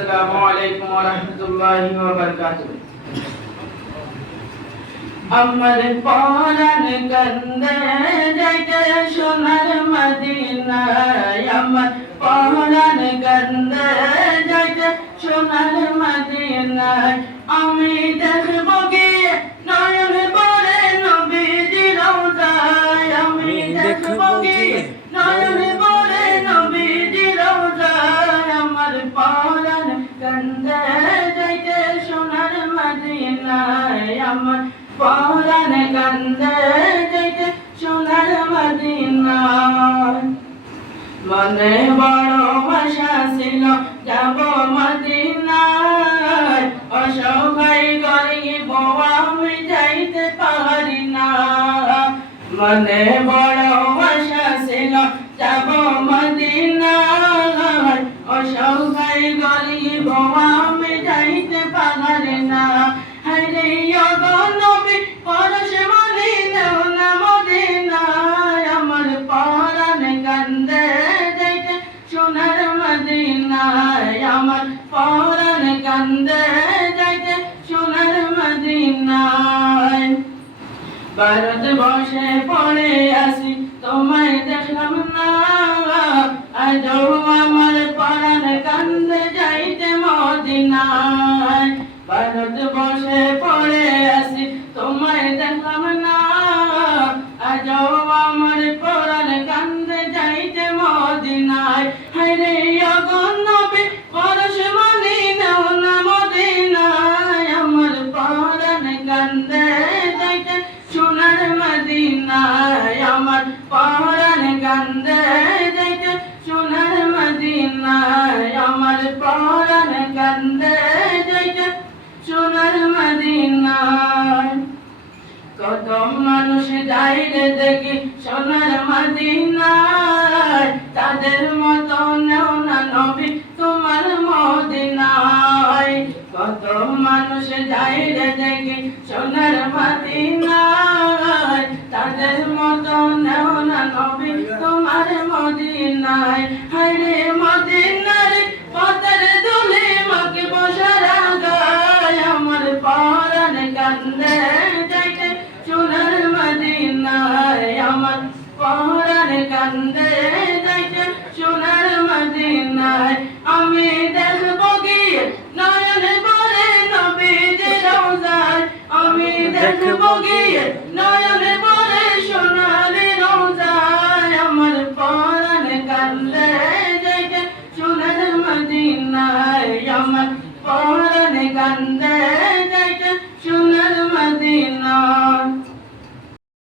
আসসালামু আলাইকুম ওয়া রাহমাতুল্লাহি ওয়া বারাকাতুহু। আমার পরাণ কান্দে যাইতে সোনার মদিনায়, আমার পরাণ কান্দে যাইতে সোনার মদিনায়। আমি দেখব গিয়ে নয়ন ভরে নবীজির রওজায়, আমি দেখব গিয়ে নয়ন ভরে নবীজির রওজায়। আমার পরাণ কান্দে যাইতে সোনার মদিনায়, আমার পরাণ কান্দে যাইতে সোনার মদিনায়। মনে বড় আশা ছিল যাব মদিনায়, অসহায় গরিব আমি যাইতে পারি না। মনে বড় আশা ছিল যাব মদিনায়, অসহায় গরিব আমি যাইতে পারি না। হায়রে ওগো নবী পরশ মদিনা না মদিনায়, আমার পরাণ কান্দে যাইতে সোনার মদিনায়, আমার পরাণ কান্দে যাইতে সোনার মদিনায়। ভারত বসে পড়ে আসি তোমায় দেখলাম না, আজও আমার পরাণ কান্দে যাইতে মদিনায়। ভারত বসে পড়ে আসি তোমায় দেখলাম না, আজও আমার পরাণ কান্দে যাইতে মদিনায়। হায়রে ওগো নবী পরশ মদিনা না মদিনায়, আমার পরাণ কান্দে যাইতে সোনার মদিনায়, আমার পরাণ কান্দে যাইতে সোনার মদিনায়, আমার পরাণ কান্দে যাইতে সোনার মদিনায়। কত মানুষ যাইলে দেখি সোনার মদিনায়, তাদের মতো নেও না নবী তোমার মদিনায়। কত মানুষ যাইলে দেখি সোনার মদিনায়, তাদের মতো নেও না নবী তোমার মদিনায়। হায়রে মদিনার পথের ধুলি মাকে বসার গায়, আমার পরাণ কান্দে যাইতে সোনার মদিনায়, আমার পরাণ কান্দে যাইতে সোনার মদিনায়। আমি দেখব গিয়ে নয়ন ভরে নবীজির রওজায়, আমি দেখব গিয়ে নয়ন ভরে সোনার রওজায়। আমার পরাণ কান্দে যাইতে সোনার মদিনায়, আমার পরাণ কান্দে